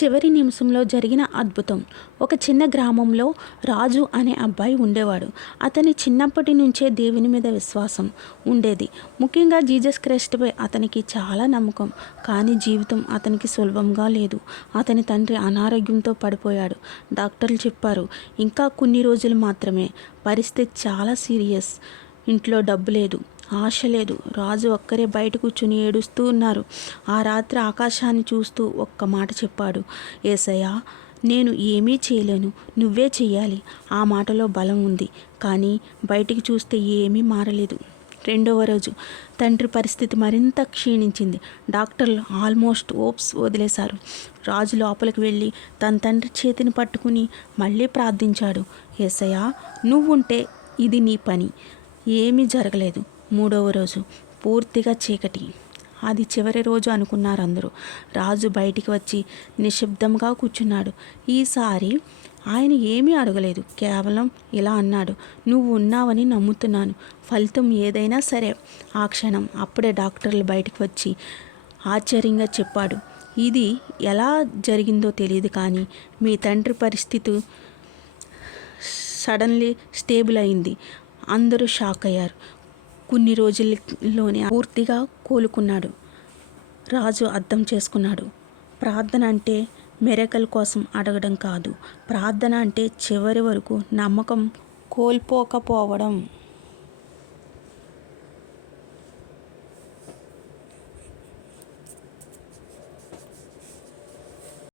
చివరి నిమిషంలో జరిగిన అద్భుతం. ఒక చిన్న గ్రామంలో రాజు అనే అబ్బాయి ఉండేవాడు. అతని చిన్నప్పటి నుంచే దేవుని మీద విశ్వాసం ఉండేది. ముఖ్యంగా జీసస్ క్రైస్ట్పై అతనికి చాలా నమ్మకం. కానీ జీవితం అతనికి సులభంగా లేదు. అతని తండ్రి అనారోగ్యంతో పడిపోయాడు. డాక్టర్లు చెప్పారు, ఇంకా కొన్ని రోజులు మాత్రమే, పరిస్థితి చాలా సీరియస్. ఇంట్లో డబ్బు లేదు, ఆశ లేదు. రాజు ఒక్కరే బయట కూర్చుని ఏడుస్తూ ఉన్నారు. ఆ రాత్రి ఆకాశాన్ని చూస్తూ ఒక్క మాట చెప్పాడు, యేసయ్యా, నేను ఏమీ చేయలేను, నువ్వే చెయ్యాలి. ఆ మాటలో బలం ఉంది, కానీ బయటికి చూస్తే ఏమీ మారలేదు. రెండవ రోజు తండ్రి పరిస్థితి మరింత క్షీణించింది. డాక్టర్లు ఆల్మోస్ట్ ఓప్స్ వదిలేశారు. రాజు లోపలికి వెళ్ళి తన తండ్రి చేతిని పట్టుకుని మళ్ళీ ప్రార్థించాడు, యేసయ్యా, నువ్వుంటే ఇది నీ పని. ఏమీ జరగలేదు. మూడవ రోజు పూర్తిగా చీకటి. అది చివరి రోజు అనుకున్నారు అందరూ. రాజు బయటికి వచ్చి నిశ్శబ్దంగా కూర్చున్నాడు. ఈసారి ఆయన ఏమీ అడగలేదు. కేవలం ఇలా అన్నాడు, నువ్వు ఉన్నావని నమ్ముతున్నాను, ఫలితం ఏదైనా సరే. ఆ క్షణం అప్పుడే డాక్టర్లు బయటికి వచ్చి ఆశ్చర్యంగా చెప్పాడు, ఇది ఎలా జరిగిందో తెలియదు, కానీ మీ తండ్రి పరిస్థితి సడన్లీ స్టేబుల్ అయింది. అందరూ షాక్ అయ్యారు. కొన్ని రోజుల్లోనే పూర్తిగా కోలుకున్నాడు. రాజు అర్థం చేసుకున్నాడు, ప్రార్థన అంటే మిరకల్ కోసం అడగడం కాదు. ప్రార్థన అంటే చివరి వరకు నమ్మకం కోల్పోకపోవడం.